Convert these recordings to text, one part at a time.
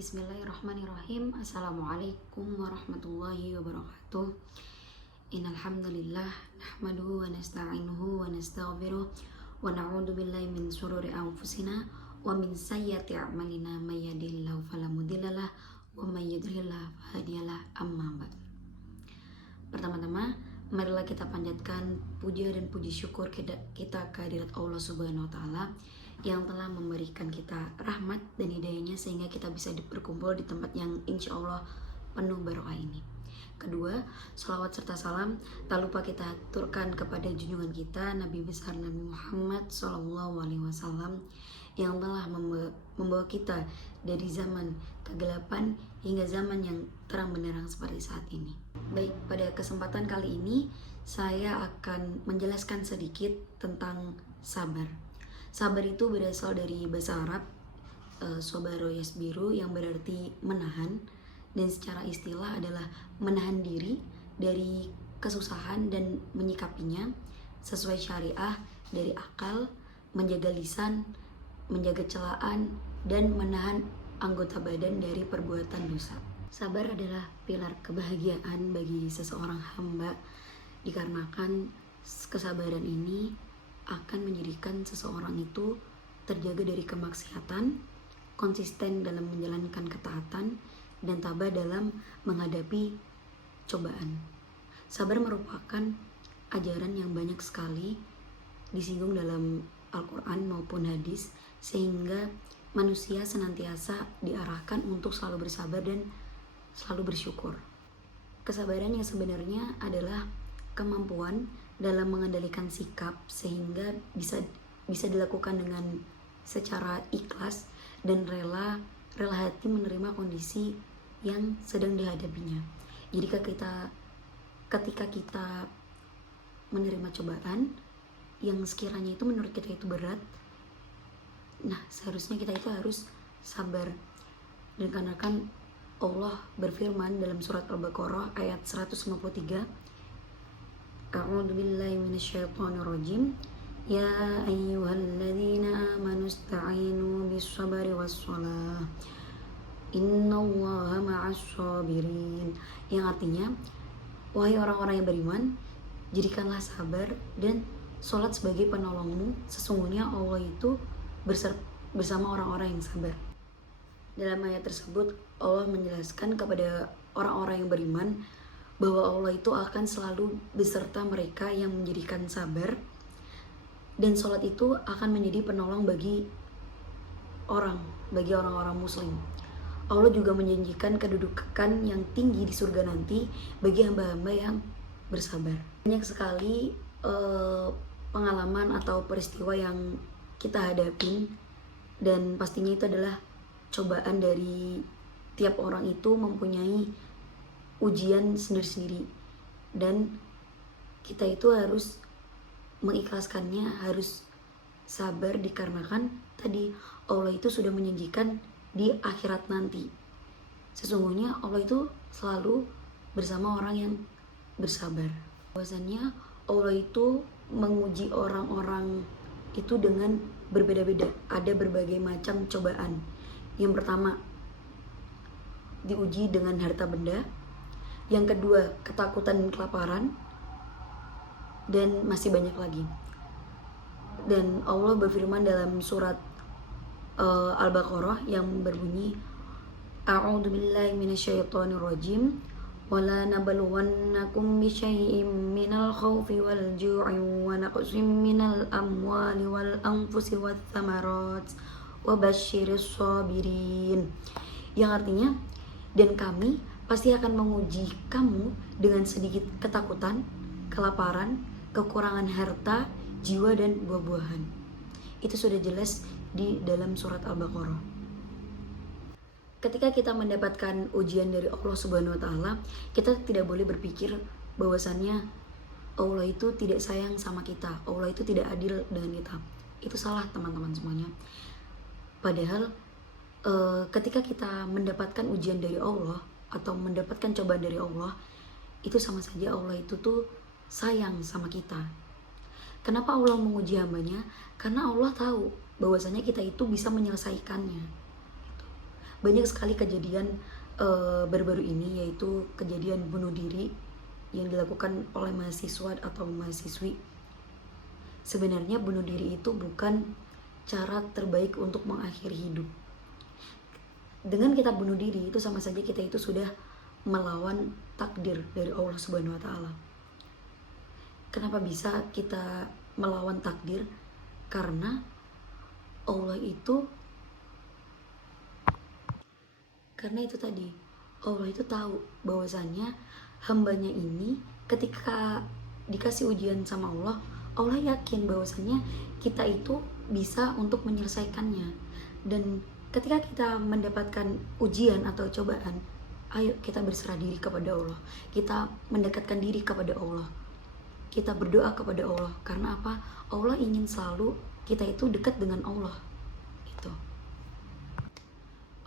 Bismillahirrahmanirrahim. Assalamualaikum warahmatullahi wabarakatuh. Innal hamdalillah nahmaduhu wa nasta'inuhu wa nastaghfiruh wa na'udzu billahi min shururi anfusina wa min sayyiati a'malina may yahdihillahu fala mudhillalah wa may yudhlil fala hadiyalah. Amma ba'd. Pertama-tama, marilah kita panjatkan puja dan puji syukur kita kehadirat Allah Subhanahu wa taala yang telah memberikan kita rahmat dan hidayahnya sehingga kita bisa berkumpul di tempat yang insya Allah penuh barokah ini. Kedua, salawat serta salam tak lupa kita aturkan kepada junjungan kita Nabi besar Nabi Muhammad SAW yang telah membawa kita dari zaman kegelapan hingga zaman yang terang benderang seperti saat ini. Baik, pada kesempatan kali ini saya akan menjelaskan sedikit tentang sabar. Sabar itu berasal dari bahasa Arab sobaro yasbiru yang berarti menahan, dan secara istilah adalah menahan diri dari kesusahan dan menyikapinya sesuai syariah dari akal, menjaga lisan, menjaga celaan, dan menahan anggota badan dari perbuatan dosa. Sabar adalah pilar kebahagiaan bagi seseorang hamba, dikarenakan kesabaran ini akan menjadikan seseorang itu terjaga dari kemaksiatan, konsisten dalam menjalankan ketaatan, dan tabah dalam menghadapi cobaan. Sabar merupakan ajaran yang banyak sekali disinggung dalam Al-Quran maupun hadis, sehingga manusia senantiasa diarahkan untuk selalu bersabar dan selalu bersyukur. Kesabaran yang sebenarnya adalah kemampuan dalam mengendalikan sikap sehingga bisa dilakukan dengan secara ikhlas dan rela hati menerima kondisi yang sedang dihadapinya. Jadi ketika kita menerima cobaan yang sekiranya itu menurut kita itu berat, nah seharusnya kita itu harus sabar. Dan karena kan Allah berfirman dalam surat Al-Baqarah ayat 153, A'udzu billahi minasyaitonir rajim. Ya ayyuhalladzina amanu ista'inu bis-sabri was-shalah. Innallaha ma'as-sabirin. Yang artinya, wahai orang-orang yang beriman, jadikanlah sabar dan sholat sebagai penolongmu. Sesungguhnya Allah itu bersama orang-orang yang sabar. Dalam ayat tersebut, Allah menjelaskan kepada orang-orang yang beriman bahwa Allah itu akan selalu beserta mereka yang menjadikan sabar, dan sholat itu akan menjadi penolong bagi orang-orang muslim. Allah juga menjanjikan kedudukan yang tinggi di surga nanti bagi hamba-hamba yang bersabar. Banyak sekali pengalaman atau peristiwa yang kita hadapin, dan pastinya itu adalah cobaan dari tiap orang itu mempunyai ujian sendiri-sendiri, dan kita itu harus mengikhlaskannya, harus sabar dikarenakan tadi Allah itu sudah menjanjikan di akhirat nanti sesungguhnya Allah itu selalu bersama orang yang bersabar. Bahwasannya Allah itu menguji orang-orang itu dengan berbeda-beda, ada berbagai macam cobaan. Yang pertama diuji dengan harta benda, yang kedua ketakutan dan kelaparan, dan masih banyak lagi. Dan Allah berfirman dalam surat Al-Baqarah yang berbunyi, A'udzu billahi minasyaitonir rajim. Wala nabluwannakum bisyai'im minal khaufi wal ju'i wa naqsim minal amwali wal anfusi wath thamarat wa basyiris sabirin. Yang artinya, dan kami pasti akan menguji kamu dengan sedikit ketakutan, kelaparan, kekurangan harta, jiwa, dan buah-buahan. Itu sudah jelas di dalam surat Al-Baqarah. Ketika kita mendapatkan ujian dari Allah Subhanahu wa taala, kita tidak boleh berpikir bahwasannya Allah itu tidak sayang sama kita, Allah itu tidak adil dengan kita. Itu salah, teman-teman semuanya. Padahal ketika kita mendapatkan ujian dari Allah atau mendapatkan cobaan dari Allah, itu sama saja Allah itu tuh sayang sama kita. Kenapa Allah menguji hambanya? Karena Allah tahu bahwasanya kita itu bisa menyelesaikannya. banyak sekali kejadian baru-baru ini, yaitu kejadian bunuh diri yang dilakukan oleh mahasiswa atau mahasiswi. Sebenarnya bunuh diri itu bukan cara terbaik untuk mengakhiri hidup. Dengan kita bunuh diri itu sama saja kita itu sudah melawan takdir dari Allah Subhanahu wa taala. Kenapa bisa kita melawan takdir? Karena Allah itu tadi, Allah itu tahu bahwasannya hambanya ini ketika dikasih ujian sama Allah, Allah yakin bahwasannya kita itu bisa untuk menyelesaikannya. Dan ketika kita mendapatkan ujian atau cobaan, ayo kita berserah diri kepada Allah, kita mendekatkan diri kepada Allah, kita berdoa kepada Allah. Karena apa? Allah ingin selalu kita itu dekat dengan Allah.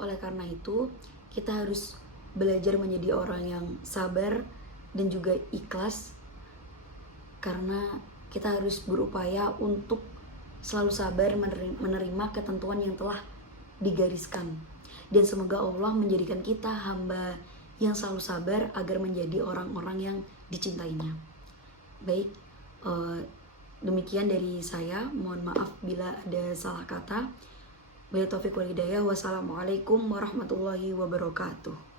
Oleh karena itu, kita harus belajar menjadi orang yang sabar dan juga ikhlas, karena kita harus berupaya untuk selalu sabar menerima ketentuan yang telah digariskan. Dan semoga Allah menjadikan kita hamba yang selalu sabar agar menjadi orang-orang yang dicintainya. Baik, demikian dari saya. Mohon maaf bila ada salah kata. Wabillahi taufiq wal hidayah. Wassalamualaikum warahmatullahi wabarakatuh.